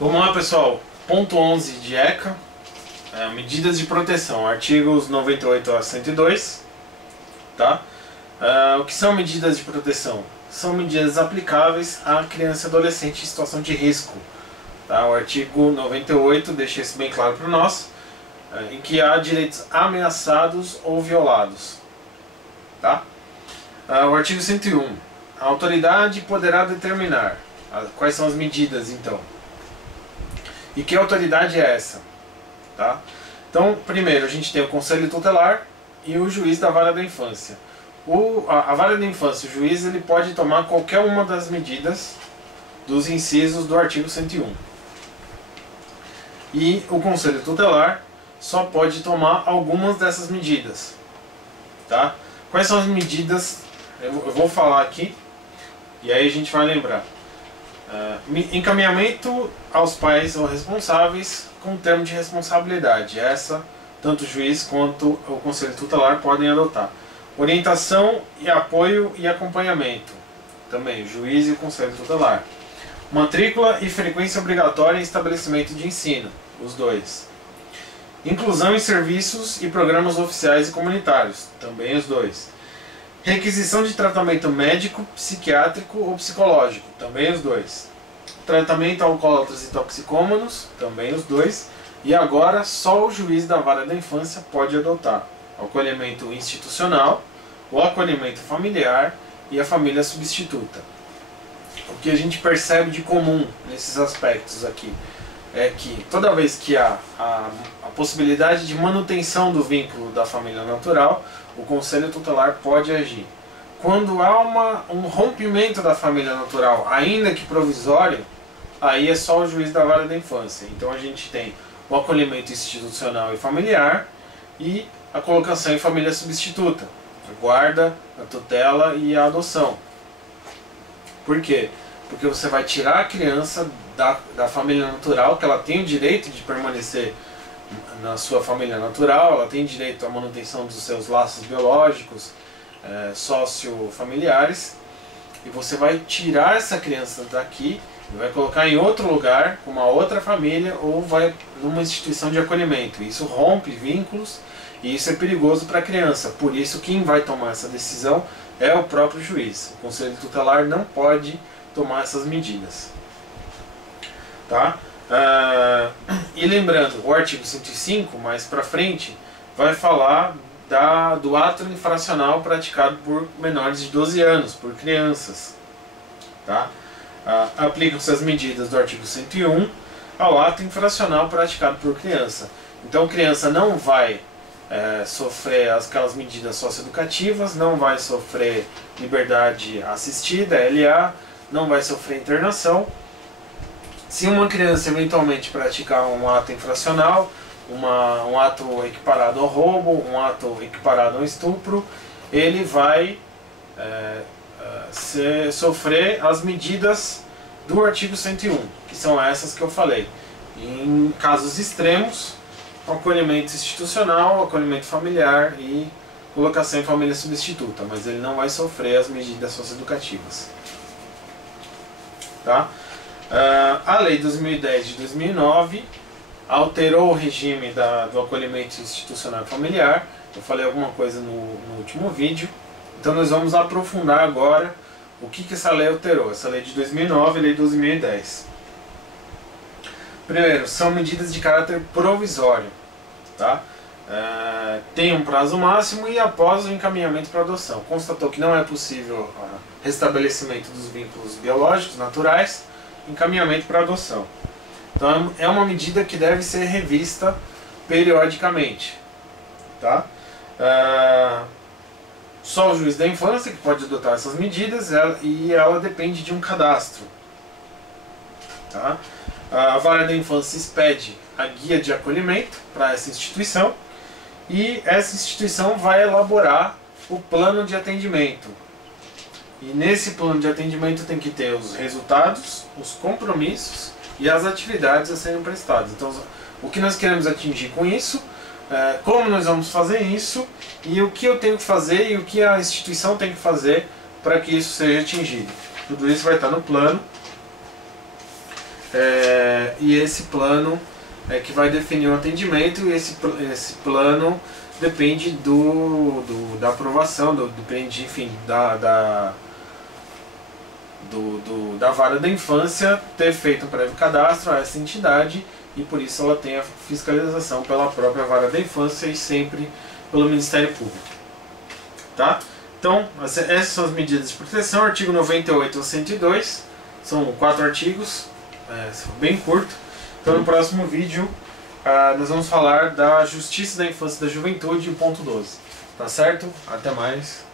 Vamos lá, pessoal. Ponto 11 de ECA, medidas de proteção, artigos 98 a 102, tá? O que são medidas de proteção? São medidas aplicáveis à criança e adolescente em situação de risco, tá? O artigo 98 deixa isso bem claro para nós, em que há direitos ameaçados ou violados, tá? O artigo 101, a autoridade poderá determinar quais são as medidas, então. E que autoridade é essa? Tá? Então, primeiro a gente tem o Conselho Tutelar e o juiz da vara da infância. A vara da infância, o juiz, ele pode tomar qualquer uma das medidas dos incisos do artigo 101. E o Conselho Tutelar só pode tomar algumas dessas medidas. Tá? Quais são as medidas? Eu vou falar aqui e aí a gente vai lembrar. Encaminhamento aos pais ou responsáveis com termo de responsabilidade. Essa, tanto o juiz quanto o Conselho Tutelar podem adotar. Orientação e apoio e acompanhamento. Também o juiz e o Conselho Tutelar. Matrícula e frequência obrigatória em estabelecimento de ensino. Os dois. Inclusão em serviços e programas oficiais e comunitários. Também os dois. Requisição de tratamento médico, psiquiátrico ou psicológico, também os dois. Tratamento a alcoólatras e toxicômanos, também os dois. E agora só o juiz da vara da infância pode adotar o acolhimento institucional, o acolhimento familiar e a família substituta. O que a gente percebe de comum nesses aspectos aqui é que toda vez que há a possibilidade de manutenção do vínculo da família natural, o Conselho Tutelar pode agir. Quando há um rompimento da família natural, ainda que provisório, aí é só o juiz da vara da infância. Então a gente tem o acolhimento institucional e familiar e a colocação em família substituta, a guarda, a tutela e a adoção. Por quê? Porque você vai tirar a criança da família natural, que ela tem o direito de permanecer na sua família natural, ela tem direito à manutenção dos seus laços biológicos, sociofamiliares, e você vai tirar essa criança daqui e vai colocar em outro lugar, com uma outra família, ou vai numa instituição de acolhimento. Isso rompe vínculos e isso é perigoso para a criança. Por isso quem vai tomar essa decisão é o próprio juiz. O Conselho Tutelar não pode tomar essas medidas. Tá? E lembrando, o artigo 105, mais para frente, vai falar do ato infracional praticado por menores de 12 anos, por crianças. Tá? Aplicam-se as medidas do artigo 101 ao ato infracional praticado por criança. Então, criança não vai sofrer aquelas medidas socioeducativas, não vai sofrer liberdade assistida, LA, não vai sofrer internação. Se uma criança eventualmente praticar um ato infracional, um ato equiparado ao roubo, um ato equiparado ao estupro, ele vai sofrer as medidas do artigo 101, que são essas que eu falei. Em casos extremos, acolhimento institucional, acolhimento familiar e colocação em família substituta, mas ele não vai sofrer as medidas socioeducativas. Tá? A Lei 2010 de 2009 alterou o regime do acolhimento institucional e familiar. Eu falei alguma coisa no último vídeo, então nós vamos aprofundar agora o que essa lei alterou. Essa lei de 2009 e lei de 2010. Primeiro, são medidas de caráter provisório. Tá? Tem um prazo máximo e após o encaminhamento para adoção. Constatou que não é possível restabelecimento dos vínculos biológicos naturais, encaminhamento para adoção. Então é uma medida que deve ser revista periodicamente. Tá? Só o juiz da infância que pode adotar essas medidas e ela depende de um cadastro. Tá? A vara da infância expede a guia de acolhimento para essa instituição e essa instituição vai elaborar o plano de atendimento. E nesse plano de atendimento tem que ter os resultados, os compromissos e as atividades a serem prestadas. Então, o que nós queremos atingir com isso, como nós vamos fazer isso e o que eu tenho que fazer e o que a instituição tem que fazer para que isso seja atingido. Tudo isso vai estar no plano. e esse plano é que vai definir o atendimento, e esse plano depende da aprovação, depende, enfim, da vara da infância ter feito um prévio cadastro a essa entidade, e por isso ela tem a fiscalização pela própria vara da infância e sempre pelo Ministério Público. Tá? Então, essas são as medidas de proteção, artigo 98 ao 102, são 4 artigos, bem curto. Então no próximo vídeo nós vamos falar da Justiça da Infância e da Juventude, o ponto 12. Tá certo? Até mais.